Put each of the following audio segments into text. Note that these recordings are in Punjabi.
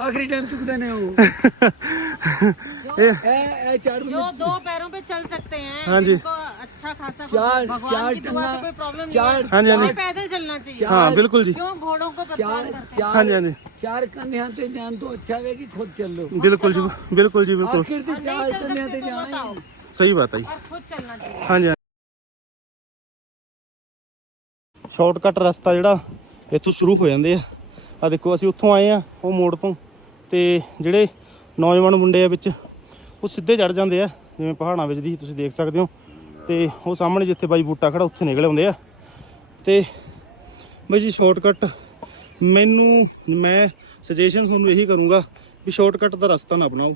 आखिरी टाइम चुकता नहीं वो ए, ए, चार जो दो पैरों पे चल सकते हैं हाँ जी अच्छा खासा चार चार टना कोई प्रॉब्लम चार हाँ जी हाँ जी पैदल चलना चाहिए हाँ बिल्कुल जी क्यों घोड़ों को चार चार हाँ जी हाँ जी चार कंधे आते जान तो अच्छा है कि खुद चल लो बिल्कुल जी बिल्कुल जी बिल्कुल चार कंधे आते जान सही बात है खुद चलना चाहिए हाँ जी ਸ਼ਾਰਟਕਟ ਰਸਤਾ ਜਿਹੜਾ ਇੱਥੋਂ ਸ਼ੁਰੂ ਹੋ ਜਾਂਦੇ ਆ ਆ ਦੇਖੋ ਅਸੀਂ ਉੱਥੋਂ ਆਏ ਆ ਉਹ ਮੋੜ ਤੋਂ ਤੇ ਜਿਹੜੇ ਨੌਜਵਾਨ ਮੁੰਡੇ ਆ ਵਿੱਚ, ਉਹ ਸਿੱਧੇ ਚੜ ਜਾਂਦੇ ਆ, ਜਿਵੇਂ ਪਹਾੜਾਂ ਵਿੱਚ ਦੀ ਤੁਸੀਂ ਦੇਖ ਸਕਦੇ ਹੋ। ਤੇ ਉਹ ਸਾਹਮਣੇ ਜਿੱਥੇ ਬਾਈ ਬੂਟਾ ਖੜਾ, ਉੱਥੇ ਨਿਕਲ ਆਉਂਦੇ ਆ। ਤੇ ਬਾਈ ਜੀ ਸ਼ਾਰਟਕਟ ਮੈਨੂੰ, ਮੈਂ ਸੁਜੈਸ਼ਨ ਤੁਹਾਨੂੰ ਇਹੀ ਕਰੂੰਗਾ ਵੀ ਸ਼ਾਰਟਕਟ ਦਾ ਰਸਤਾ ਨਾ ਬਣਾਓ।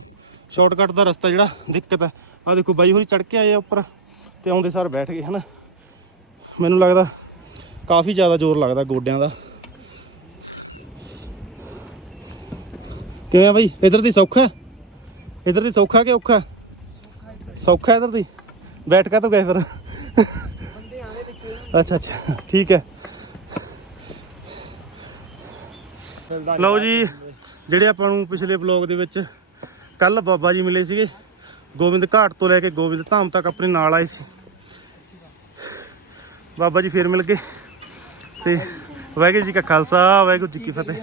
ਸ਼ਾਰਟਕਟ ਦਾ ਰਸਤਾ ਜਿਹੜਾ, ਦਿੱਕਤ ਹੈ ਆ ਦੇਖੋ ਬਾਈ ਹੋਰੀ ਚੜ ਕੇ ਆਏ ਆ ਉੱਪਰ ਤੇ ਆਉਂਦੇ ਸਾਰ ਬੈਠ ਗਏ, ਹਨਾ। ਮੈਨੂੰ ਲੱਗਦਾ ਕਾਫੀ ਜ਼ਿਆਦਾ ਜ਼ੋਰ ਲੱਗਦਾ ਗੋਡਿਆਂ ਦਾ। ਕਿਵੇਂ ਆ ਬਾਈ? ਇਧਰ ਦੀ ਸੌਖਾ ਹੈ? ਇਧਰ ਦੀ ਸੌਖਾ ਕਿ ਔਖਾ ਸੌਖਾ ਇਧਰ ਦੀ? ਬੈਠ ਕਾ ਤੋ ਗਏ ਫਿਰ। ਅੱਛਾ ਅੱਛਾ। ਠੀਕ ਹੈ। ਲਓ ਜੀ, ਜਿਹੜੇ ਆਪਾਂ ਨੂੰ ਪਿਛਲੇ ਬਲੌਗ ਦੇ ਵਿੱਚ ਕੱਲ ਬਾਬਾ ਜੀ ਮਿਲੇ ਸੀਗੇ, ਗੋਬਿੰਦ ਘਾਟ ਤੋਂ ਲੈ ਕੇ ਗੋਬਿੰਦ ਧਾਮ ਤੱਕ ਆਪਣੇ ਨਾਲ ਆਏ ਸੀ। ਬਾਬਾ ਜੀ ਫੇਰ ਮਿਲ ਗਏ। ਤੇ ਵਾਹਿਗੁਰੂ ਜੀ ਕਾ ਖਾਲਸਾ, ਵਾਹਿਗੁਰੂ ਜੀ ਕੀ ਫਤਿਹ।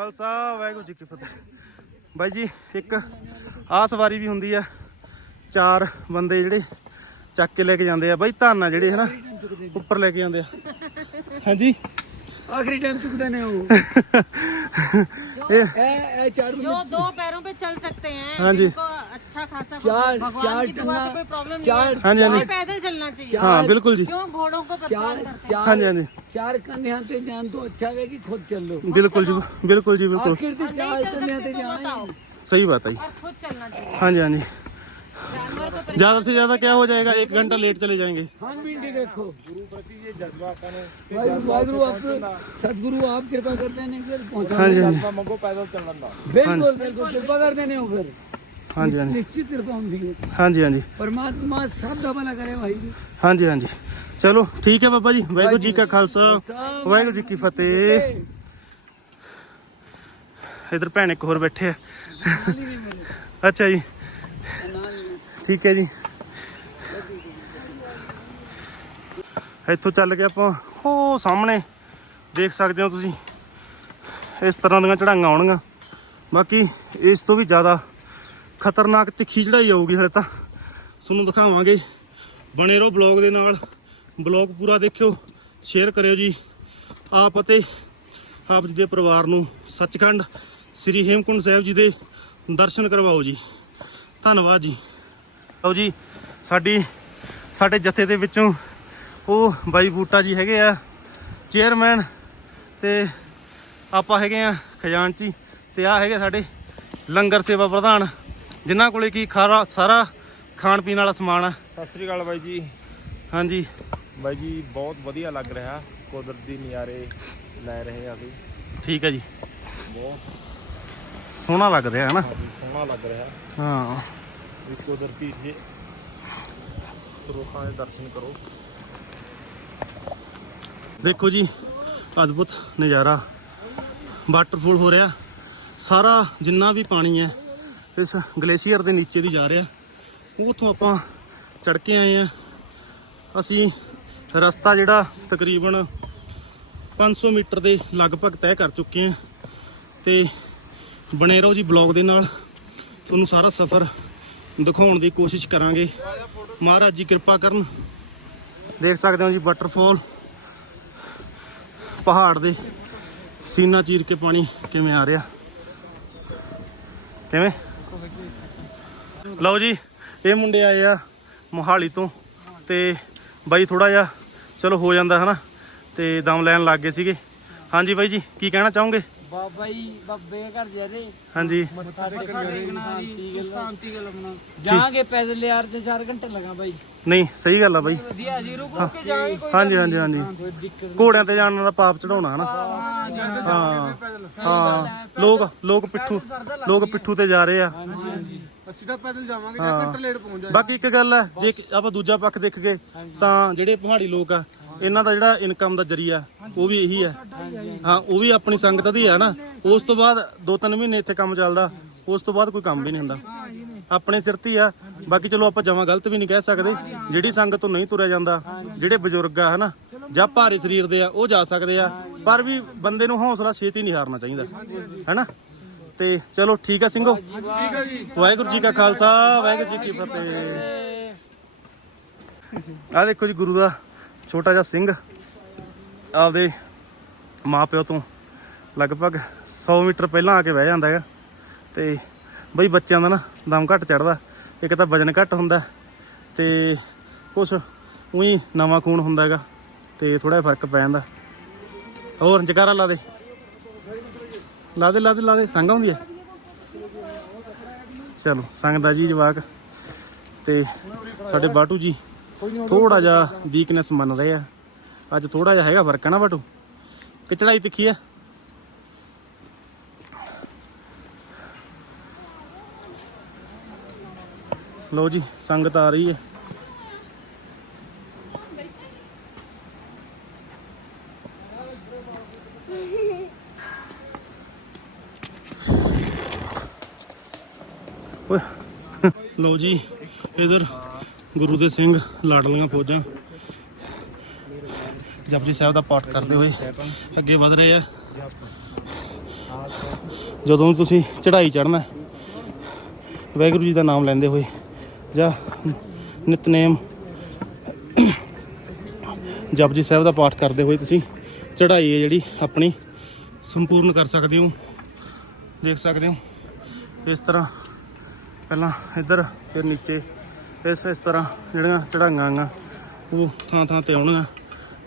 ਖਾਲਸਾ ਵਾਹਿਗੁਰੂ ਜੀ ਕੀ ਫਤਿਹ। ਬਾਈ ਜੀ, ਇੱਕ ਆਹ ਸਵਾਰੀ ਵੀ ਹੁੰਦੀ ਆ, ਚਾਰ ਬੰਦੇ ਜਿਹੜੇ ਚੱਕ ਕੇ ਲੈ ਕੇ ਜਾਂਦੇ ਆ। ਬਾਈ ਧਾਨਾ ਜਿਹੜੇ, ਹਨਾ? ਉੱਪਰ ਲੈ ਕੇ ਜਾਂਦੇ ਆ। ਹਾਂਜੀ। आखिरी टाइम चुकते नहीं वो ए, ए, चार जो दो पैरों पे चल सकते हैं हाँ जी अच्छा खासा चार चार टना कोई प्रॉब्लम चार हाँ जी हाँ पैदल चलना चाहिए हाँ बिल्कुल जी क्यों घोड़ों को चार हाँ जी हाँ जी चार कंधे आते जान तो अच्छा है कि खुद चल लो बिल्कुल जी बिल्कुल जी बिल्कुल चार कंधे आते जान सही बात है हाँ जी हाँ जी ज़्यादा से ज़्यादा क्या हो जाएगा? एक घंटा लेट चले जाएँगे। खानबीन के देखो सदगुरु हाँ जी हाँ जी। निश्चित हाँ जी हाँ जी। परमात्मा सब का करे भाई हाँ जी हाँ जी। चलो ठीक है बाबा जी। वाहगुरु जी का खालसा। वाहगुरु जी की फतेह। इधर भैन एक होर बैठे है। हाँ हाँ अच्छा जी। ਠੀਕ ਹੈ ਜੀ। ਇੱਥੋਂ ਚੱਲ ਕੇ ਆਪਾਂ ਉਹ ਸਾਹਮਣੇ ਦੇਖ ਸਕਦੇ ਹੋ ਤੁਸੀਂ। ਇਸ ਤਰ੍ਹਾਂ ਦੀਆਂ ਚੜਾਈਆਂ ਆਉਣਗੀਆਂ। ਬਾਕੀ ਇਸ ਤੋਂ ਵੀ ਜ਼ਿਆਦਾ ਖਤਰਨਾਕ ਤਿੱਖੀ ਚੜਾਈ ਆਊਗੀ ਹਲੇ ਤਾਂ। ਤੁਹਾਨੂੰ ਦਿਖਾਵਾਂਗੇ। ਬਣੇ ਰਹੋ ਬਲੌਗ ਦੇ ਨਾਲ। ਬਲੌਗ ਪੂਰਾ ਦੇਖਿਓ ਸ਼ੇਅਰ ਕਰਿਓ ਜੀ। ਆਪ ਅਤੇ ਆਪ ਜੀ ਦੇ ਪਰਿਵਾਰ ਨੂੰ ਸੱਚਖੰਡ ਸ੍ਰੀ ਹੇਮਕੁੰਡ ਸਾਹਿਬ ਜੀ ਦੇ ਦਰਸ਼ਨ ਕਰਵਾਓ ਜੀ। ਧੰਨਵਾਦ ਜੀ। ਲਓ ਜੀ ਸਾਡੀ ਸਾਡੇ ਜਥੇ ਦੇ ਵਿੱਚੋਂ ਉਹ ਬਾਈ ਬੂਟਾ ਜੀ ਹੈਗੇ ਆ ਚੇਅਰਮੈਨ ਤੇ ਆਪਾਂ ਹੈਗੇ ਆ ਖਜ਼ਾਨਚੀ ਤੇ ਆ ਹੈਗੇ ਸਾਡੇ ਲੰਗਰ ਸੇਵਾ ਪ੍ਰਧਾਨ ਜਿਨ੍ਹਾਂ ਕੋਲੇ ਕੀ ਖਾਰਾ ਸਾਰਾ ਖਾਣ ਪੀਣ ਵਾਲਾ ਸਮਾਨ ਆ। ਸਤਿ ਸ੍ਰੀ ਅਕਾਲ ਬਾਈ ਜੀ। ਹਾਂਜੀ। ਬਾਈ ਜੀ ਬਹੁਤ ਵਧੀਆ ਲੱਗ ਰਿਹਾ ਕੁਦਰਤੀ ਨਜ਼ਾਰੇ ਲੈ ਰਹੇ ਆ ਅਸੀਂ। ਠੀਕ ਹੈ ਜੀ। ਬਹੁਤ ਸੋਹਣਾ ਲੱਗ ਰਿਹਾ ਹੈ ਨਾ? ਸੋਹਣਾ ਲੱਗ ਰਿਹਾ। ਹਾਂ। ਵੀ ਕੁਦਰਤੀ ਜੇ। ਸਰੋਤਾਂ ਦੇ ਦਰਸ਼ਨ ਕਰੋ। ਦੇਖੋ ਜੀ, ਅਦਭੁਤ ਨਜ਼ਾਰਾ। ਵਾਟਰਫਾਲ ਹੋ ਰਿਹਾ। ਸਾਰਾ ਜਿੰਨਾ ਵੀ ਪਾਣੀ ਹੈ, ਇਸ ਗਲੇਸ਼ੀਅਰ ਦੇ ਨੀਚੇ ਦੀ ਜਾ ਰਿਹਾ। ਉੱਥੋਂ ਆਪਾਂ ਚੜ ਕੇ ਆਏ ਆ ਅਸੀਂ ਰਸਤਾ ਜਿਹੜਾ ਤਕਰੀਬਨ 500 ਮੀਟਰ ਦੇ ਲਗਭਗ ਤੈਅ ਕਰ ਚੁੱਕੇ ਹਾਂ। ਤੇ ਬਣੇ ਰਹੋ ਜੀ ਬਲੌਗ ਦੇ ਨਾਲ ਤੁਹਾਨੂੰ ਸਾਰਾ ਸਫ਼ਰ ਦਿਖਾਉਣ ਦੀ ਕੋਸ਼ਿਸ਼ ਕਰਾਂਗੇ। ਮਹਾਰਾਜ ਜੀ ਕਿਰਪਾ ਕਰਨ। ਦੇਖ ਸਕਦੇ ਹੋ ਜੀ ਵਾਟਰਫਾਲ ਪਹਾੜ ਦੇ ਸੀਨਾ ਚੀਰ ਕੇ ਪਾਣੀ ਕਿਵੇਂ ਆ ਰਿਹਾ। ਕਿਵੇਂ? ਲਓ ਜੀ, ਇਹ ਮੁੰਡੇ ਆਏ ਆ ਮੋਹਾਲੀ ਤੋਂ ਤੇ ਬਾਈ ਥੋੜਾ ਜਿਹਾ ਚਲੋ ਹੋ ਜਾਂਦਾ ਹਨਾ, ਤੇ ਦਮ ਲੈਣ ਲੱਗ ਗਏ ਸੀਗੇ। ਹਾਂਜੀ ਬਾਈ ਜੀ, ਕੀ ਕਹਿਣਾ ਚਾਹੋਗੇ? ਬਾਬਾ ਜੀ ਬਾਬੇ ਘਰ ਜਾ ਰਹੇ। ਹਾਂਜੀ। ਮੱਥਾ ਟੇਕਣਾ ਸ਼ਾਂਤੀ ਗੱਲ ਸ਼ਾਂਤੀ ਗੱਲ ਆਪਣਾ। ਜਾਾਂਗੇ ਪੈਦਲ ਯਾਰ ਤੇ 4 ਘੰਟੇ ਲਗਾ ਬਾਈ। ਨਹੀਂ ਸਹੀ ਗੱਲ ਆ ਬਾਈ। ਵਧੀਆ ਜੀ ਰੁਕ ਰੁਕ ਕੇ ਜਾਾਂਗੇ ਕੋਈ ਹਾਂਜੀ ਹਾਂਜੀ ਹਾਂਜੀ। ਘੋੜਿਆਂ ਤੇ ਜਾਣ ਦਾ ਪਾਪ ਚੜਾਉਣਾ ਹਨਾ? ਹਾਂ ਹਾਂ ਲੋਕ ਲੋਕ ਪਿੱਠੂ ਲੋਕ ਪਿੱਠੂ ਤੇ ਜਾ ਰਹੇ ਆ। ਹਾਂਜੀ ਹਾਂਜੀ। ਅਸੀਂ ਤਾਂ ਪੈਦਲ ਜਾਵਾਂਗੇ ਹਾਂ। ਘੰਟੇ ਲੇਟ ਪਹੁੰਚ ਜਾਵਾਂਗੇ ਬਾਕੀ ਇੱਕ ਗੱਲ ਹੈ ਜੇ ਆਪਾਂ ਦੂਜਾ ਪੱਖ ਦੇਖ ਗਏ ਤਾਂ ਜਿਹੜੇ ਪਹਾੜੀ ਲੋਕ ਆ ਇਹਨਾਂ ਦਾ ਜਿਹੜਾ ਇਨਕਮ ਦਾ ਜਰੀਆ, ਉਹ ਵੀ ਇਹੀ ਹੈ। ਹਾਂ, ਉਹ ਵੀ ਆਪਣੀ ਸੰਗਤ ਦੀ ਹੈ ਨਾ। ਉਸ ਤੋਂ ਬਾਅਦ 2-3 ਮਹੀਨੇ ਇੱਥੇ ਕੰਮ ਚੱਲਦਾ। ਉਸ ਤੋਂ ਬਾਅਦ ਕੋਈ ਕੰਮ ਵੀ ਨਹੀਂ ਹੁੰਦਾ। ਆਪਣੇ ਸਿਰ ਤੇ ਆ। ਬਾਕੀ ਚਲੋ ਆਪਾਂ ਜਮਾਂ ਗਲਤ ਵੀ ਨਹੀਂ ਕਹਿ ਸਕਦੇ। ਜਿਹੜੀ ਸੰਗਤ ਤੋਂ ਨਹੀਂ ਤੁਰਿਆ ਜਾਂਦਾ, ਜਿਹੜੇ ਬਜ਼ੁਰਗ ਆ, ਹਨਾ, ਜਾਂ ਭਾਰੇ ਸਰੀਰ ਦੇ ਆ, ਉਹ ਜਾ ਸਕਦੇ ਆ। ਪਰ ਵੀ ਬੰਦੇ ਨੂੰ ਹੌਸਲਾ ਛੇਤੀ ਨਹੀਂ ਹਾਰਨਾ ਚਾਹੀਦਾ। ਹੈਨਾ? ਤੇ ਚਲੋ ਠੀਕ ਆ ਸਿੰਘੋ। ਠੀਕ ਹੈ ਜੀ ਵਾਹਿਗੁਰੂ ਜੀ ਕਾ ਖਾਲਸਾ, ਵਾਹਿਗੁਰੂ ਜੀ ਕੀ ਫਤਿਹ। ਆ ਦੇਖੋ ਜੀ ਗੁਰੂ ਦਾ ਛੋਟਾ ਜਿਹਾ ਸਿੰਘ ਆਪਦੇ ਮਾਪਿਓ ਤੋਂ ਲਗਭਗ 100 ਮੀਟਰ ਪਹਿਲਾਂ ਆ ਕੇ ਬਹਿ ਜਾਂਦਾ ਹੈਗਾ। ਤੇ ਬਈ ਬੱਚਿਆਂ ਦਾ ਨਾ ਦਮ ਘੱਟ ਚੜਦਾ ਇੱਕ ਤਾਂ ਵਜਨ ਘੱਟ ਹੁੰਦਾ, ਤੇ ਕੁਛ ਉਹੀ ਨਵਾਂ ਖੂਨ ਹੁੰਦਾ ਹੈਗਾ, ਤੇ ਥੋੜਾ ਜਿਹਾ ਫ਼ਰਕ ਪੈ ਜਾਂਦਾ। ਹੋਰ ਜਕਾਰਾ ਲਾ ਦੇ। ਲਾ ਦੇ ਲਾ ਦੇ ਲਾ ਦੇ, ਸੰਗ ਆਉਂਦੀ ਹੈ। ਚਲੋ, ਸੰਗ ਦਾ ਜੀ ਜਵਾਕ। ਤੇ ਸਾਡੇ ਬਾਟੂ ਜੀ ਥੋੜਾ ਜਿਹਾ ਵੀਕਨੈਸ ਮੰਨ ਰਹੇ ਆ। ਅੱਜ ਥੋੜਾ ਜਿਹਾ ਹੈਗਾ ਫ਼ਰਕ ਹੈ ਨਾ ਬਾਟੂ? ਕਿ ਚੜਾਈ ਤਿੱਖੀ ਆ? ਲਓ ਜੀ, ਸੰਗਤ ਆ ਰਹੀ ਹੈ। ਓਏ, ਲਓ ਜੀ, ਇਧਰ ਗੁਰੂ ਦੇ ਸਿੰਘ ਲਾਡਲੀਆਂ ਫੌਜਾਂ। ਜਪਜੀ ਸਾਹਿਬ ਦਾ ਪਾਠ ਕਰਦੇ ਹੋਏ ਅੱਗੇ ਵਧ ਰਹੇ ਆ। ਜਦੋਂ ਤੁਸੀਂ ਚੜ੍ਹਾਈ ਚੜ੍ਹਨਾ ਵਾਹਿਗੁਰੂ ਜੀ ਦਾ ਨਾਮ ਲੈਂਦੇ ਹੋਏ ਜਾਂ ਨਿਤਨੇਮ ਜਪਜੀ ਸਾਹਿਬ ਦਾ ਪਾਠ ਕਰਦੇ ਹੋਏ ਤੁਸੀਂ ਚੜ੍ਹਾਈ ਹੈ ਜਿਹੜੀ ਆਪਣੀ ਸੰਪੂਰਨ ਕਰ ਸਕਦੇ ਹੋ, ਦੇਖ ਸਕਦੇ ਹੋ। ਇਸ ਤਰ੍ਹਾਂ ਪਹਿਲਾਂ ਇੱਧਰ, ਫਿਰ ਨੀਚੇ ਇਸ ਇਸ ਤਰ੍ਹਾਂ ਜਿਹੜੀਆਂ ਚੜਾਈਆਂ ਆਂਗਾ ਉਹ ਥਾਂ ਥਾਂ ਤੇ ਆਉਣਗੀਆਂ।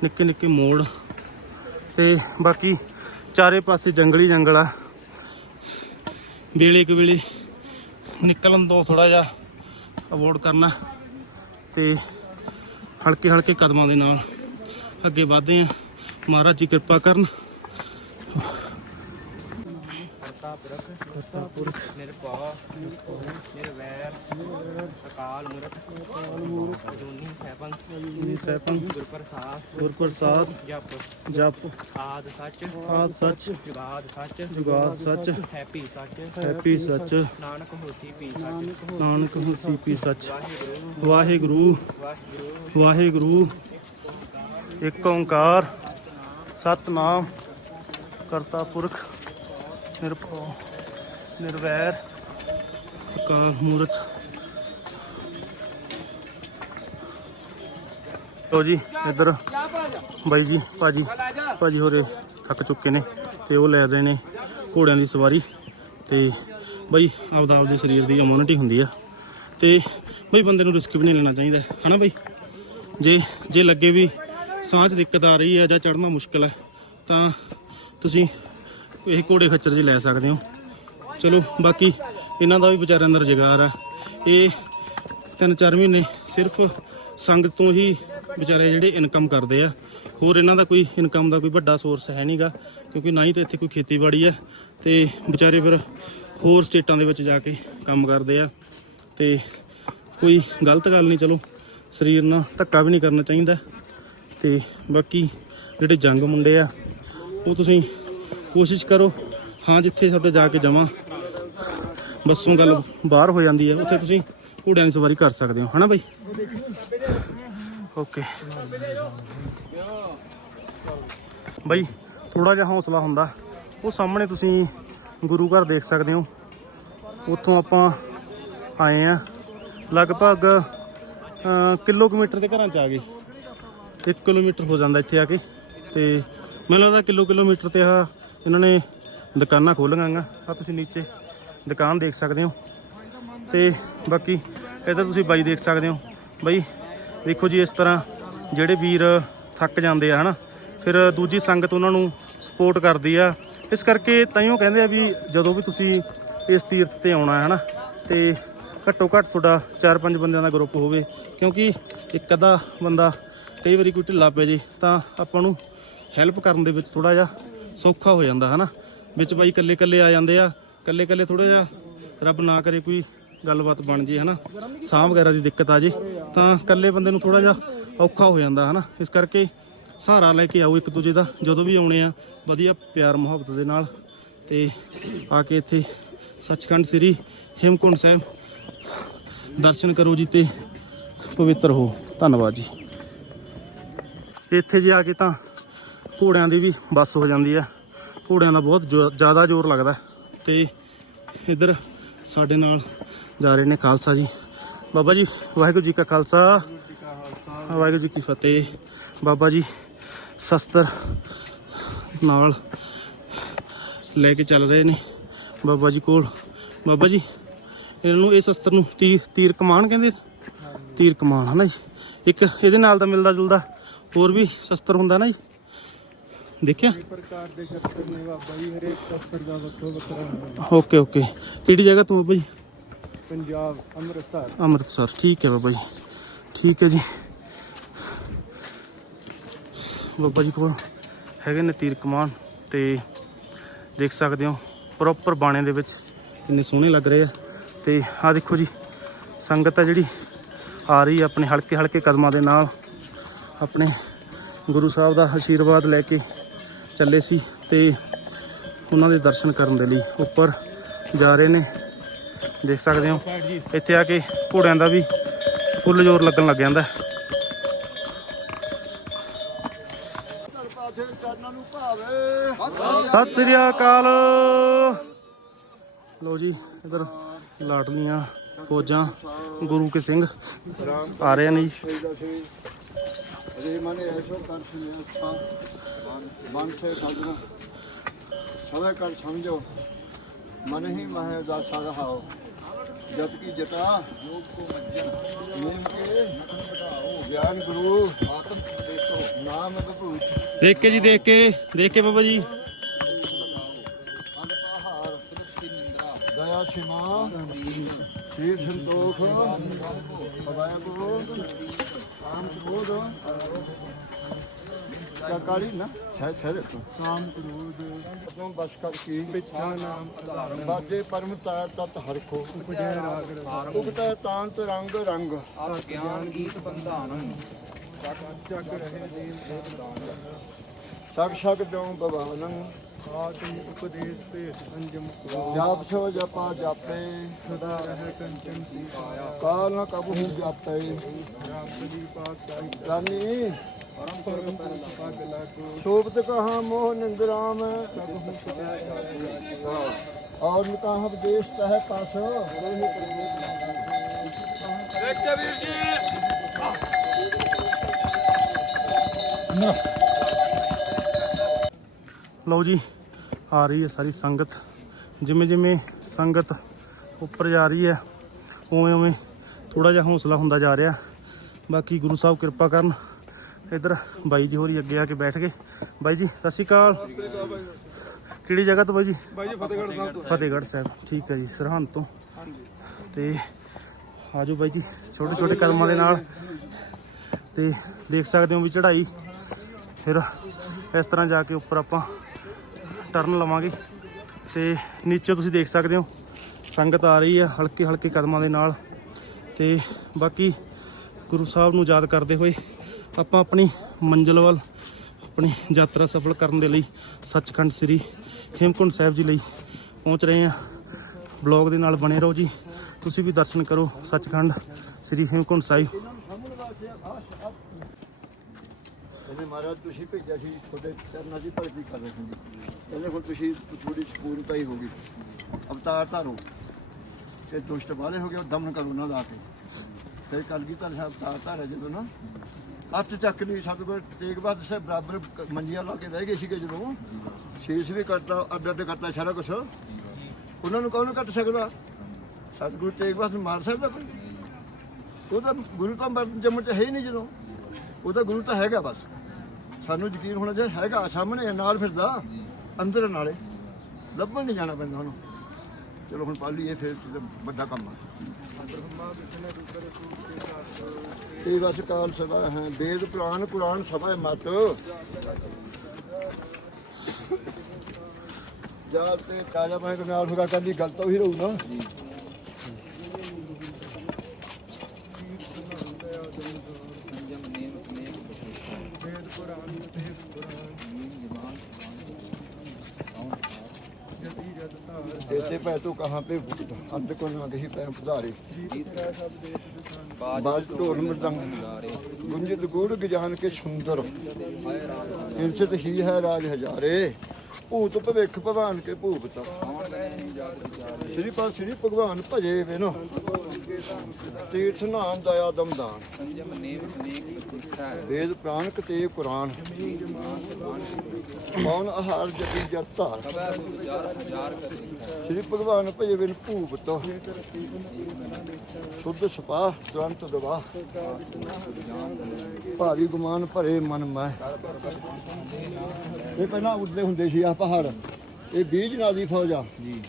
ਨਿੱਕੇ ਨਿੱਕੇ ਮੋੜ ਤੇ ਬਾਕੀ ਚਾਰੇ ਪਾਸੇ ਜੰਗਲੀ ਜੰਗਲ ਆ। ਵੇਲੇ ਕੁ ਵੇਲੇ ਨਿਕਲਣ ਤੋਂ ਥੋੜਾ ਜਿਹਾ ਅਵੋਇਡ ਕਰਨਾ ਤੇ ਹਲਕੇ ਹਲਕੇ ਕਦਮਾਂ ਦੇ ਨਾਲ ਅੱਗੇ ਵਧਦੇ ਆ। ਮਹਾਰਾਜ ਜੀ ਕਿਰਪਾ ਕਰਨ। ਨਿਰਭਉ ਨਿਰਵੈਰ ਅਕਾਲ ਮੂਰਤ ਅਜੂਨੀ ਸੈਭੰ ਜੀ ਸਹਿਪੰ ਗੁਰ ਪ੍ਰਸਾਦ ਗੁਰ ਪ੍ਰਸਾਦ ਜਪ ਜਪ ਆਦ ਸੱਚ ਆਦ ਸੱਚ ਜੁਗਾਦ ਸੱਚ ਜੁਗਾਦ ਸੱਚ ਹੈਪੀ ਸੱਚ ਹੈਪੀ ਸੱਚ ਨਾਨਕ ਹੋਸੀ ਪੀ ਸੱਚ ਨਾਨਕ ਹੋਸੀ ਪੀ ਸੱਚ ਵਾਹਿਗੁਰੂ ਵਾਹਿਗੁਰੂ ਵਾਹਿਗੁਰੂ ਵਾਹਿਗੁਰੂ ਇੱਕ ਓੰਕਾਰ ਸਤਨਾਮ ਕਰਤਾ ਪੁਰਖ ਨਿਰਭਉ ਨਿਰਵੈਰ ਅਕਾਲ ਮੂਰਤ। ਲੋ ਜੀ, ਇੱਧਰ ਬਾਈ ਜੀ, ਭਾਜੀ ਭਾਜੀ ਹੋਰੇ ਥੱਕ ਚੁੱਕੇ ਨੇ ਤੇ ਉਹ ਲੈ ਰਹੇ ਨੇ ਘੋੜਿਆਂ ਦੀ ਸਵਾਰੀ ਤੇ ਬਾਈ, ਆਪਦਾ ਆਪਦੇ ਸਰੀਰ ਦੀ ਇਮਿਊਨਿਟੀ ਹੁੰਦੀ ਆ ਤੇ ਬਈ ਬੰਦੇ ਨੂੰ ਰਿਸਕ ਵੀ ਨਹੀਂ ਲੈਣਾ ਚਾਹੀਦਾ, ਹਨਾ ਬਈ? ਜੇ ਜੇ ਲੱਗੇ ਵੀ ਸਾਹ 'ਚ ਦਿੱਕਤ ਆ ਰਹੀ ਹੈ ਜਾਂ ਚੜ੍ਹਨਾ ਮੁਸ਼ਕਲ ਹੈ ਤਾਂ ਤੁਸੀਂ ਇਹ ਘੋੜੇ ਖੱਚਰ 'ਚ ਲੈ ਸਕਦੇ ਹੋ। ਚਲੋ, ਬਾਕੀ ਇਹਨਾਂ ਦਾ ਵੀ ਵਿਚਾਰਿਆਂ ਦਾ ਰੁਜ਼ਗਾਰ ਆ। ਇਹ ਤਿੰਨ ਚਾਰ ਮਹੀਨੇ ਸਿਰਫ ਸੰਗਤ ਤੋਂ ਹੀ ਵਿਚਾਰੇ ਜਿਹੜੇ ਇਨਕਮ ਕਰਦੇ ਆ, ਹੋਰ ਇਹਨਾਂ ਦਾ ਕੋਈ ਇਨਕਮ ਦਾ ਕੋਈ ਵੱਡਾ ਸੋਰਸ ਹੈ ਨਹੀਂਗਾ ਕਿਉਂਕਿ ਨਾ ਹੀ ਤਾਂ ਇੱਥੇ ਕੋਈ ਖੇਤੀਬਾੜੀ ਹੈ, ਤੇ ਵਿਚਾਰੇ ਫਿਰ ਹੋਰ ਸਟੇਟਾਂ ਦੇ ਵਿੱਚ ਜਾ ਕੇ ਕੰਮ ਕਰਦੇ ਆ, ਤੇ ਕੋਈ ਗਲਤ ਗੱਲ ਨਹੀਂ, ਚਲੋ, ਸਰੀਰ ਨਾਲ ਧੱਕਾ ਵੀ ਨਹੀਂ ਕਰਨਾ ਚਾਹੀਦਾ, ਤੇ ਬਾਕੀ ਜਿਹੜੇ ਜੰਗ ਮੁੰਡੇ ਆ, ਉਹ ਤੁਸੀਂ ਕੋਸ਼ਿਸ਼ ਕਰੋ, ਹਾਂ, ਜਿੱਥੇ ਸਾਡੇ ਜਾ ਕੇ ਜਮਾ, ਬੱਸੋਂ ਗੱਲ ਬਾਹਰ ਹੋ ਜਾਂਦੀ ਹੈ, ਉੱਥੇ ਤੁਸੀਂ ਘੋੜਿਆਂ ਦੀ ਸਵਾਰੀ ਕਰ ਸਕਦੇ ਹੋ, ਹਨਾ ਬਾਈ? ਓਕੇ। ਬਈ ਥੋੜਾ ਜਿਹਾ ਹੌਸਲਾ ਹੁੰਦਾ। ਉਹ ਸਾਹਮਣੇ ਤੁਸੀਂ ਗੁਰੂ ਘਰ ਦੇਖ ਸਕਦੇ ਹੋ। ਉੱਥੋਂ ਆਪਾਂ ਆਏ ਆ ਲਗਭਗ ਅ, ਕਿਲੋਮੀਟਰ ਦੇ ਘਰਾਂ ਚ ਆ ਗਏ। 1 ਕਿਲੋਮੀਟਰ ਹੋ ਜਾਂਦਾ ਇੱਥੇ ਆ ਕੇ। ਤੇ ਮੈਨੂੰ ਲੱਗਦਾ ਕਿਲੋ ਕਿਲੋਮੀਟਰ ਤੇ ਆ ਇਹਨਾਂ ਨੇ ਦੁਕਾਨਾਂ ਖੋਲ੍ਹੀਆਂ ਆ ਆ ਤੁਸੀਂ ਨੀਚੇ ਦੁਕਾਨ ਦੇਖ ਸਕਦੇ ਹੋ। ਤੇ ਬਾਕੀ ਇੱਧਰ ਤੁਸੀਂ ਬਾਈ ਦੇਖ ਸਕਦੇ ਹੋ। ਬਾਈ ਦੇਖੋ ਜੀ ਇਸ ਤਰ੍ਹਾਂ ਜਿਹੜੇ ਵੀਰ ਥੱਕ ਜਾਂਦੇ ਆ, ਹਨਾ? ਫਿਰ ਦੂਜੀ ਸੰਗਤ ਉਹਨਾਂ ਨੂੰ ਸਪੋਰਟ ਕਰਦੀ ਆ। ਇਸ ਕਰਕੇ ਤਾਈਓ ਕਹਿੰਦੇ ਆ ਵੀ ਜਦੋਂ ਵੀ ਤੁਸੀਂ ਇਸ ਤੀਰਥ ਤੇ ਆਉਣਾ ਹੈ ਹਨਾ? ਤੇ ਘੱਟੋ ਘੱਟ ਤੁਹਾਡਾ 4-5 ਬੰਦਿਆਂ ਦਾ ਗਰੁੱਪ ਹੋਵੇ, ਕਿਉਂਕਿ ਇੱਕ ਅੱਧਾ ਬੰਦਾ ਕਈ ਵਾਰੀ ਕੋਈ ਢਿੱਲਾ ਪੈ ਜੇ, ਤਾਂ ਆਪਾਂ ਨੂੰ ਹੈਲਪ ਕਰਨ ਦੇ ਵਿੱਚ ਥੋੜਾ ਜਿਹਾ ਸੌਖਾ ਹੋ ਜਾਂਦਾ, ਹਨਾ? ਵਿੱਚ ਬਾਈ ਇਕੱਲੇ ਇਕੱਲੇ ਆ ਜਾਂਦੇ ਆ ਇਕੱਲੇ ਇਕੱਲੇ ਥੋੜਾ ਜਿਹਾ ਰੱਬ ਨਾ ਕਰੇ ਕੋਈ ਗੱਲਬਾਤ ਬਣ ਜੇ, ਹਨਾ? ਸਾਹ ਵਗੈਰਾ ਦੀ ਦਿੱਕਤ ਆ ਜੇ, ਤਾਂ ਇਕੱਲੇ ਬੰਦੇ ਨੂੰ ਥੋੜਾ ਜਿਹਾ ਔਖਾ ਹੋ ਜਾਂਦਾ, ਹਨਾ? ਇਸ ਕਰਕੇ ਸਹਾਰਾ ਲੈ ਕੇ ਆਓ ਇੱਕ ਦੂਜੇ ਦਾ, ਜਦੋਂ ਵੀ ਆਉਣੇ ਆ, ਵਧੀਆ ਪਿਆਰ ਮੁਹੱਬਤ ਦੇ ਨਾਲ। ਤੇ ਆ ਕੇ ਇੱਥੇ ਸੱਚਖੰਡ ਸ੍ਰੀ ਹੇਮਕੁੰਡ ਸਾਹਿਬ ਦਰਸ਼ਨ ਕਰੋ ਜੀ ਤੇ ਪਵਿੱਤਰ ਹੋ। ਧੰਨਵਾਦ ਜੀ। ਇੱਥੇ ਜੇ ਆ ਕੇ ਤਾਂ ਘੋੜਿਆਂ ਦੀ ਵੀ ਬੱਸ ਹੋ ਜਾਂਦੀ ਆ। ਘੋੜਿਆਂ ਦਾ ਬਹੁਤ ਜ਼ੋ- ਜ਼ਿਆਦਾ ਜ਼ੋਰ ਲੱਗਦਾ। ਤੇ ਇੱਧਰ ਸਾਡੇ ਨਾਲ ਜਾ ਰਹੇ ਨੇ ਖਾਲਸਾ ਜੀ। ਬਾਬਾ ਜੀ ਵਾਹਿਗੁਰੂ ਜੀ ਕਾ ਖਾਲਸਾ। ਵਾਹਿਗੁਰੂ ਜੀ ਕੀ ਫਤਿਹ। ਬਾਬਾ ਜੀ ਸ਼ਸਤਰ ਨਾਲ ਲੈ ਕੇ ਚੱਲ ਰਹੇ ਨੇ ਬਾਬਾ ਜੀ ਕੋਲ। ਬਾਬਾ ਜੀ ਇਹਨਾਂ ਨੂੰ ਇਸ ਸ਼ਸਤਰ ਨੂੰ ਤੀਰ ਤੀਰ ਕਮਾਨ ਕਹਿੰਦੇ ਤੀਰ ਕਮਾਨ ਹਨਾ ਜੀ? ਇੱਕ ਇਹਦੇ ਨਾਲ ਦਾ ਮਿਲਦਾ ਜੁਲਦਾ ਹੋਰ ਵੀ ਸ਼ਸਤਰ ਹੁੰਦਾ ਨਾ ਜੀ। ਦੇਖਿਆ? ਪ੍ਰਕਾਰ ਦੇ ਸ਼ਸਤਰ ਨੇ ਬਾਬਾ ਜੀ ਹਰੇਕ ਸ਼ਸਤਰ ਦਾ ਵੱਖੋ ਵੱਖਰਾ ਓਕੇ ਓਕੇ। ਕਿਹੜੀ ਜਗ੍ਹਾ ਤੋਂ ਬਾਬਾ ਜੀ? ਪੰਜਾਬ, ਅੰਮ੍ਰਿਤਸਰ। ਅੰਮ੍ਰਿਤਸਰ, ਠੀਕ ਹੈ ਬਾਬਾ ਜੀ। ਠੀਕ ਹੈ ਜੀ। ਬਾਬਾ ਜੀ ਕੋਲ ਹੈਗੇ ਨੇ ਤੀਰ ਕਮਾਨ ਤੇ ਦੇਖ ਸਕਦੇ ਹੋ ਪ੍ਰੋਪਰ ਬਾਣੇ ਦੇ ਵਿੱਚ ਕਿੰਨੇ ਸੋਹਣੇ ਲੱਗ ਰਹੇ ਆ। ਤੇ ਆਹ ਦੇਖੋ ਜੀ, ਸੰਗਤ ਆ ਜਿਹੜੀ ਆ ਰਹੀ ਆਪਣੇ ਹਲਕੇ ਹਲਕੇ ਕਦਮਾਂ ਦੇ ਨਾਲ। ਆਪਣੇ ਗੁਰੂ ਸਾਹਿਬ ਦਾ ਆਸ਼ੀਰਵਾਦ ਲੈ ਕੇ ਚੱਲੇ ਸੀ ਤੇ ਉਹਨਾਂ ਦੇ ਦਰਸ਼ਨ ਕਰਨ ਦੇ ਲਈ ਉੱਪਰ ਜਾ ਰਹੇ ਨੇ। ਦੇਖ ਸਕਦੇ ਹੋ। ਇੱਥੇ ਆ ਕੇ ਘੋੜਿਆਂ ਦਾ ਵੀ ਫੁੱਲ ਜ਼ੋਰ ਲੱਗਣ ਲੱਗ ਜਾਂਦਾ। ਹੈ। ਸਤਿ ਸ੍ਰੀ ਅਕਾਲ। ਲੋ ਜੀ, ਇਧਰ ਲਾਡਲੀਆਂ ਫੌਜਾਂ, ਗੁਰੂ ਕੇ ਸਿੰਘ ਆ ਰਹੇ ਨੇ ਜੀ। ਸਮਝੋ ਮਨ ਹੀ ਮਹਿ ਦਾਸਾ ਰਹਾਓ ਜਤ ਕੀ ਜਟਾ ਯੋਗ ਕੋ ਮੱਜਨ ਨੇਮ ਕੇ ਨਖਨ ਬਟਾਓ ਗਿਆਨ ਗੁਰੂ ਆਤਮ ਦੇਖੋ ਨਾਮ ਅਦਭੂਤ ਦੇਖ ਕੇ ਜੀ ਦੇਖ ਕੇ ਦੇਖ ਕੇ ਬਾਬਾ ਜੀ। ਅਨਪਹਾਰ ਤ੍ਰਿਪਤੀ ਨਿੰਦਰਾ। ਦਇਆ ਸਿਮਾ ਸੀਰ ਸੰਤੋਖ। ਪਦਾਇਆ ਗੁਰੂ ਕਾਮ ਕ੍ਰੋਧ। ਕਾ ਕਾਲੀ ਨਾ ਸਹਿ ਸਹਿ ਰੱਖੋ ਕਾਮ ਕ੍ਰੋਧ ਤੋਂ ਬਸ ਕਰ ਕੀ ਪਿਛਾ ਨਾਮ ਆਧਾਰਨ ਬਾਜੇ ਪਰਮ ਤਾਰ ਤਤ ਹਰਖੋ ਉਪਜੈ ਰਾਗ ਰਸਾਰ ਉਗਤਾ ਤਾਂਤ ਰੰਗ ਰੰਗ ਆਪ ਗਿਆਨ ਗੀਤ ਬੰਧਾਨੰ ਚੱਕ ਰਹੇ ਦੇਵ ਦੇਵਦਾਨ ਸਕ ਸਕ ਜੋਂ ਬਵਾਨੰ ਆਤਮ ਉਪਦੇਸ਼ ਤੇ ਅੰਜਮ ਜਾਪ ਸੋ ਜਪਾ ਜਾਪੇ ਸਦਾ ਰਹਿ ਕੰਚਨ ਕੀ ਪਾਇਆ ਕਾਲ ਨ ਕਬੂ ਜਾਪੇ ਰਾਮ ਦੀ ਪਾਤਸ਼ਾਹੀ ਰਾਨੀ ਨਿੰਦਰਾਮ ਕਬਹੁ ਸਦਾ ਜਾਗੋ ਔਰ ਨਿਕਾਹ ਉਪਦੇਸ਼ ਤਹਿ ਪਾਸ। ਲਓ ਜੀ ਆ ਰਹੀ ਹੈ ਸਾਰੀ ਸੰਗਤ। ਜਿਵੇਂ ਜਿਵੇਂ ਸੰਗਤ ਉੱਪਰ ਜਾ ਰਹੀ ਹੈ ਉਵੇਂ ਉਵੇਂ ਥੋੜਾ ਜਿਹਾ ਹੌਸਲਾ ਹੁੰਦਾ ਜਾ ਰਿਹਾ। ਬਾਕੀ ਗੁਰੂ ਸਾਹਿਬ ਕਿਰਪਾ ਕਰਨ। ਇੱਧਰ ਬਾਈ ਜੀ ਹੋਰੀ ਅੱਗੇ ਆ ਕੇ ਬੈਠ ਗਏ। ਬਾਈ ਜੀ ਸਤਿ ਸ਼੍ਰੀ ਅਕਾਲ। ਕਿਹੜੀ ਜਗ੍ਹਾ ਤੋਂ ਬਾਈ ਜੀ? ਬਾਈ ਜੀ ਫਤਿਹਗੜ੍ਹ ਸਾਹਿਬ ਤੋਂ। ਫਤਿਹਗੜ੍ਹ ਸਾਹਿਬ ਠੀਕ ਹੈ ਜੀ ਸਰਹੰਦ ਤੋਂ। ਤੇ ਆਜੋ ਬਾਈ ਜੀ ਛੋਟੇ ਛੋਟੇ ਕਦਮਾਂ ਦੇ ਨਾਲ। ਤੇ ਦੇਖ ਸਕਦੇ ਹੋ ਵੀ ਚੜ੍ਹਾਈ। ਫਿਰ ਇਸ ਤਰ੍ਹਾਂ ਜਾ ਕੇ ਉੱਪਰ ਆਪਾਂ ਟਰਨ ਲਵਾਂਗੇ। ਤੇ ਨੀਚੇ ਤੁਸੀਂ ਦੇਖ ਸਕਦੇ ਹੋ ਸੰਗਤ ਆ ਰਹੀ ਹੈ ਹਲਕੇ ਹਲਕੇ ਕਦਮਾਂ ਦੇ ਨਾਲ। ਤੇ ਬਾਕੀ ਗੁਰੂ ਸਾਹਿਬ ਨੂੰ ਯਾਦ ਕਰਦੇ ਹੋਏ ਆਪਾਂ ਆਪਣੀ ਮੰਜ਼ਿਲ ਵੱਲ ਆਪਣੀ ਯਾਤਰਾ ਸਫਲ ਕਰਨ ਦੇ ਲਈ ਸੱਚਖੰਡ ਸ੍ਰੀ ਹੇਮਕੁੰਟ ਸਾਹਿਬ ਜੀ ਲਈ ਪਹੁੰਚ ਰਹੇ ਹਾਂ। ਬਲੌਗ ਦੇ ਨਾਲ ਬਣੇ ਰਹੋ ਜੀ। ਤੁਸੀਂ ਵੀ ਦਰਸ਼ਨ ਕਰੋ ਸੱਚਖੰਡ ਸ੍ਰੀ ਹੇਮਕੁੰਟ ਸਾਹਿਬ। ਕਹਿੰਦੇ ਮਹਾਰਾਜ, ਤੁਸੀਂ ਭੇਜਿਆ ਸੀ ਤੁਹਾਡੇ ਚਰਨਾਂ ਦੀ ਭਗਤੀ ਕਰ ਰਹੇ ਸੀ। ਕਹਿੰਦੇ ਹੁਣ ਤੁਸੀਂ ਥੋੜੀ ਸਪੂਰਨਤਾ ਹੀ ਹੋ ਗਈ। ਅਵਤਾਰ ਧਾਰੋ। ਤੇ ਦੁਸ਼ਟ ਵਾਲੇ ਹੋ ਗਏ ਦਮਨ ਕਰੋ ਉਹਨਾਂ ਦਾ ਆ ਕੇ। ਤੇ ਕਲਗੀ ਸਾਹਿਬ ਅਵਤਾਰ ਧਾਰਿਆ ਜਦੋਂ ਨਾ ਹੱਥ ਚੱਕ ਨਹੀਂ ਸਤਿਗੁਰ ਤੇਗ ਬਹਾਦਰ ਸਾਹਿਬ ਬਰਾਬਰ ਮੰਜੀਆਂ ਲਾ ਕੇ ਬਹਿ ਗਏ ਸੀਗੇ ਜਦੋਂ। ਸ਼ੀਸ਼ ਵੀ ਕੱਟਦਾ ਅੱਡ ਅੱਡ ਕੱਟਦਾ ਸਾਰਾ ਕੁਛ। ਉਹਨਾਂ ਨੂੰ ਕੌਣ ਕੱਟ ਸਕਦਾ? ਸਤਿਗੁਰੂ ਤੇਗ ਬਹਾਦਰ ਮਾਰ ਸਕਦਾ ਕੋਈ? ਉਹ ਤਾਂ ਗੁਰੂ ਤਾਂ ਮਰਨ ਜੰਮਣ ਚ ਹੈ ਹੀ ਨਹੀਂ ਜਦੋਂ। ਉਹ ਤਾਂ ਗੁਰੂ ਤਾਂ ਹੈਗਾ ਬਸ। ਸਾਨੂੰ ਯਕੀਨ ਹੋਣਾ ਚਾਹੀਦਾ ਹੈਗਾ, ਸਾਹਮਣੇ ਨਾਲ ਫਿਰਦਾ, ਅੰਦਰ ਨਾਲੇ। ਲੱਭਣ ਨਹੀਂ ਜਾਣਾ ਪੈਂਦਾ ਉਹਨੂੰ। ਚਲੋ ਹੁਣ ਪੜ੍ਹ ਲਈਏ ਫਿਰ ਵੱਡਾ ਕੰਮ ਆ। ਇਹ ਵਸ ਕਾਲ ਸਭਾ ਹੈ ਵੇਦ ਪੁਰਾਣ ਕੁਰਾਨ ਸਭਾ ਮਤ। ਜਦ ਤੇ ਤਾਜਾ ਮੈਂ ਨਾਲ ਹੋਗਾ ਕਹਿੰਦੀ ਗਲਤ ਉਹੀ ਰਹੂ ਨਾ। देते पै तो कहाँ पे अंत को न कहीं पैर पधारे बाज ढोल मृदंग गुंजित गुड़ गजान के सुंदर इंसित ही है राज हजारे ਭੂਤ ਭਵਿੱਖ ਭਗਵਾਨ ਕੇ ਭੂਪਤ ਸ੍ਰੀ ਪਾਦ ਸ੍ਰੀ ਭਗਵਾਨ ਭਜੇ ਬਿਨੋ ਤੀਰਥ ਨਾਮ ਦਇਆ ਦਮਦਾਨ ਵੇਦ ਪ੍ਰਾਣ ਕਤੇ ਕੁਰਾਨ ਮੌਨ ਆਹਾਰ ਜਪੀ ਜਪ ਧਾਰ? ਸ੍ਰੀ ਭਗਵਾਨ ਭਜੇ ਬਿਨ ਭੂਪਤ ਸੁਧ ਸਪਾ ਤੁਰੰਤ ਦਵਾ। ਭਾਰੀ ਗੁਮਾਨ ਭਰੇ ਮਨ ਮੈਂ। ਇਹ ਪਹਿਲਾਂ ਉੱਡਦੇ ਹੁੰਦੇ ਸੀ ਆ ਪਹਾੜ। ਇਹ ਬੀਜ ਨਾਦੀ ਫੌਜ ਆ। ਜੀ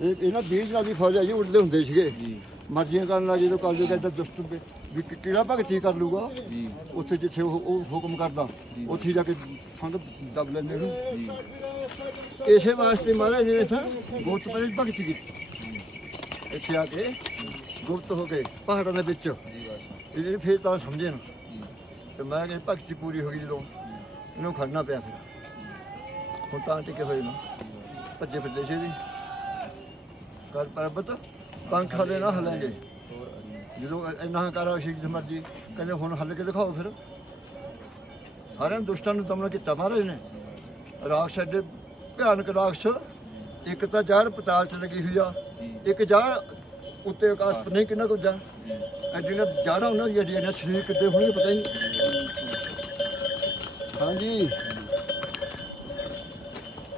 ਇਹ ਇਹਨਾਂ ਬੀਜ ਨਾਦੀ ਫੌਜ ਆ ਜੀ, ਉੱਡਦੇ ਹੁੰਦੇ ਸੀਗੇ। ਜੀ ਮਰਜ਼ੀਆਂ ਕਰਨ ਲੱਗ ਜਦੋਂ ਕੱਲ ਦੇ ਕਹਿੰਦਾ ਦੁਸਤ ਵੀ ਕਿ- ਕਿਹੜਾ ਭਗਤੀ ਕਰ ਲੂਗਾ? ਜੀ। ਉੱਥੇ ਜਿੱਥੇ ਉਹ ਉਹ ਹੁਕਮ ਕਰਦਾ ਉੱਥੇ ਜਾ ਕੇ ਫੰਗ ਦਬ ਲੈਂਦੇ ਉਹਨੂੰ ਇਸੇ ਵਾਸਤੇ ਮਹਾਰਾਜ ਨੇ ਇੱਥੇ ਗੁਪਤ ਪਹਿਲੇ ਭਗਤੀ ਕੀਤੀ। ਇੱਥੇ ਆ ਕੇ ਗੁਪਤ ਹੋ ਕੇ ਪਹਾੜਾਂ ਦੇ ਵਿੱਚ। ਇਹ ਫਿਰ ਤਾਂ ਸਮਝੇ ਨਾ। ਤੇ ਮੈਂ ਕਿਹਾ ਭਗਤੀ ਪੂਰੀ ਹੋ ਗਈ ਜਦੋਂ ਇਹਨੂੰ ਖੜਨਾ ਪਿਆ ਫਿਰ ਹੁਣ ਤਾਂ ਟਿਕੇ ਹੋਏ ਨਾ। ਭੱਜੇ ਫਿਰਦੇ ਸੀ ਵੀ ਕਰ ਪਰਬਤ ਪੰਖਾਂ ਦੇ ਨਾ ਹਲਾਂਗੇ। ਜਦੋਂ ਇੰਨਾ ਹੰਕਾਰਾ ਸੀ ਜਿਸ ਮਰਜ਼ੀ, ਕਹਿੰਦੇ ਹੁਣ ਹੱਲ ਕੇ ਦਿਖਾਓ ਫਿਰ। ਸਾਰਿਆਂ ਦੁਸ਼ਟਾਂ ਨੂੰ ਦਮਨ ਕੀਤਾ ਮਹਾਰਾਜ ਨੇ। ਰਾਖਸ਼ ਐਡੇ ਭਿਆਨਕ ਰਾਖਸ਼, ਇੱਕ ਤਾਂ ਜਾੜ ਪਤਾਲ ਚ ਲੱਗੀ ਹੋਈ ਆ, ਇੱਕ ਜਾੜ ਉੱਤੇ ਆਕਾਸ਼ ਨਹੀਂ ਕਿੰਨਾ ਕੁ ਜਾ ਐਡੀਆਂ ਜਾੜਾਂ ਉਹਨਾਂ ਦੀਆਂ ਜਿਹੜੀਆਂ ਸਰੀਰ ਕਿੱਦੇ ਹੋਣਗੇ ਪਤਾ ਹੀ ਨਹੀਂ। ਹਾਂਜੀ।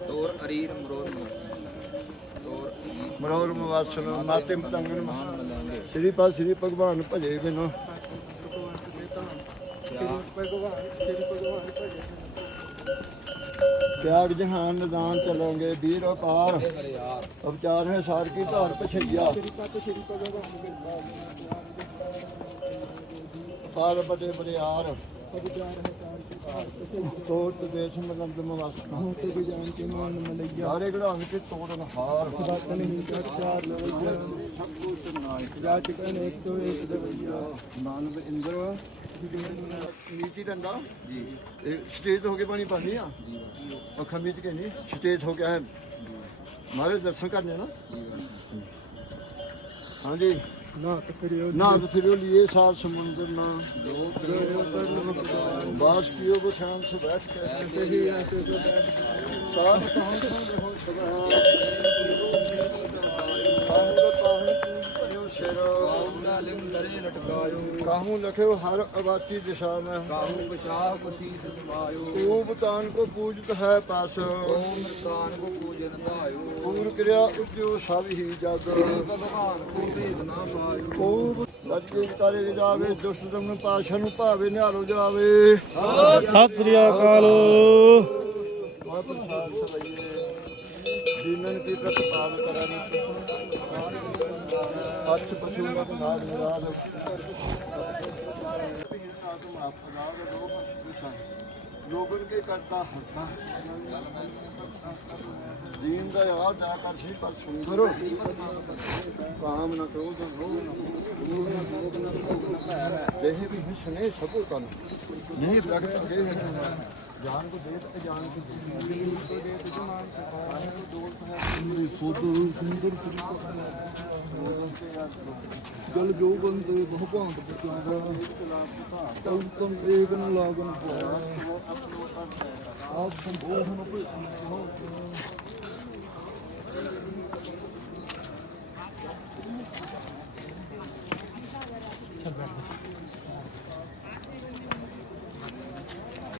ਤੋਰ ਅਰੀਰ ਮਰੋਰ ਤੋਰ ਮਰੋਰ ਵਾਸਨ ਮਾਤੇ ਮਤੰਗਨ ਸ੍ਰੀ ਪਾਸ ਸ੍ਰੀ ਭਗਵਾਨ ਭਜੇ ਬਿਨੋ ਤਿਆਗ ਜਹਾਨ ਨਿਦਾਨ ਚਲੋਗੇ, ਵੀਰ ਅਪਾਰ ਉਪਚਾਰ ਹੈ ਸਾਰ ਕੀ ਧਾਰ ਪਛਈਆ। ਪਾਰ ਬੜੇ ਬਰਿਆਰ ਉਪਚਾਰ ਹੈ ਤੋੜ ਤੇ ਦੇਸ਼ ਮਲੰਦ ਮਵਾਸਨਾ ਹੋ ਤੇ ਜਾਣ ਕੇ ਮਾਨ ਮਲਈਆ ਸਾਰੇ ਘੜਾਂ ਕੇ ਤੋੜਨ ਹਾਰ। ਬਾਤ ਨਹੀਂ ਕਰ ਚਾਰ ਲਵਈਆ ਸਭ ਕੁਝ ਨਾਇਕ ਜਾਚ ਕਨ ਇੱਕ ਤੋਂ ਇੱਕ ਦਵਈਆ ਮਾਨਵ ਇੰਦਰ। ਨੀਤੀ ਡੰਡਾ? ਜੀ। ਇਹ ਸਟੇਜ ਹੋ ਕੇ ਪਾਣੀ ਪਾਣੀ ਆ? ਜੀ। ਅੱਖਾਂ ਮੀਚ ਕੇ ਨਹੀਂ ਸਟੇਜ ਹੋ ਗਿਆ ਹੈ ਮਾਰੇ ਦਰਸ਼ਨ ਕਰਨੇ ਨਾ? ਹਾਂਜੀ। ਨਾ ਕਰਿਓ ਨਾਦ ਫਿਰਿਓ ਲਿਏ ਸਾਰ ਸਮੁੰਦਰ ਨਾ ਬਾਸ ਕੀਓ ਬਖਾਨ ਸੇ ਬੈਠ ਕੇ ਸਹੀ ਐਸੇ ਜੋ ਬੈਠ ਸਾਰ ਕਹਾਂ ਕਹਾਂ ਹੋ ਸਦਾ? ਲਿੰਦਰੇ ਲਟਕਾਇਓ ਕਾਹੂ ਲਖਿਓ ਹਰ ਅਵਾਤੀ ਦਿਸ਼ਾ ਮੈਂ। ਕਾਹੂ ਬਚਾ ਕੋ ਸੀਸ ਸਮਾਇਓ ਊਬ ਤਾਨ ਕੋ ਪੂਜਤ ਹੈ ਪਾਸ। ਓਮ ਮਰਦਾਨ ਕੋ ਪੂਜਨ ਧਾਇਓ ਪੂਰ ਕਿਰਿਆ ਉਜੋ ਸਭ ਹੀ ਜਗ। ਭਗਵਾਨ ਕੋ ਭੇਦ ਨਾ ਪਾਇਓ। ਊਬ ਲੱਜ ਕੇ ਤਾਰੇ ਜਾਵੇ ਦੁਸ਼ਟ ਦਮਨ ਪਾਸ਼ਾ ਨੂੰ ਭਾਵੇ ਨਿਹਾਲੋ ਜਾਵੇ। ਸਤਿ ਸ੍ਰੀ ਅਕਾਲ। ਬਹੁਤ ਪ੍ਰਸਾਦ ਸਭਈਏ ਦੀਨਨ ਕੀ ਪ੍ਰਤਪਾਲ ਕਰਨ। ਅੱਠ ਪਸ਼ੂ ਮਤ ਨਾਗ ਨਿਰਾਦ ਲੋਗਨ ਕੇ ਕਰਤਾ ਹੱਸਾ ਦੀਨ ਦਾ ਯਾਦ ਨਾ ਕਰ ਸੀ ਪਰ ਸੁੰਦਰ ਕਾਮ ਨਾ ਦੇਹ ਵੀ ਹੁਸਨੇ ਸਭੋ ਤਨ। ਨਹੀਂ ਪ੍ਰਗਟ ਦੇ ਜਾਨ ਕੋ ਦੇ ਤੇ ਜਾਨ ਕੋ ਦੇ ਦੇ ਤੇ ਮਾਨ ਸਰਕਾਰ ਨੂੰ ਦੋਸਤ ਹੈ ਮੇਰੀ ਫੋਟੋ ਸੁੰਦਰ ਸੁੰਦਰ ਗਲ ਜੋ ਬੰਦੇ ਭਗਵਾਨ ਦੇ ਚਲਾਉਂਦਾ ਤਮ ਤਮ ਏਕ ਨ ਲਾਗਨ ਪਾਇਆ ਆਪ ਸੰਬੋਧਨ ਕੋਈ ਸੁਣੋ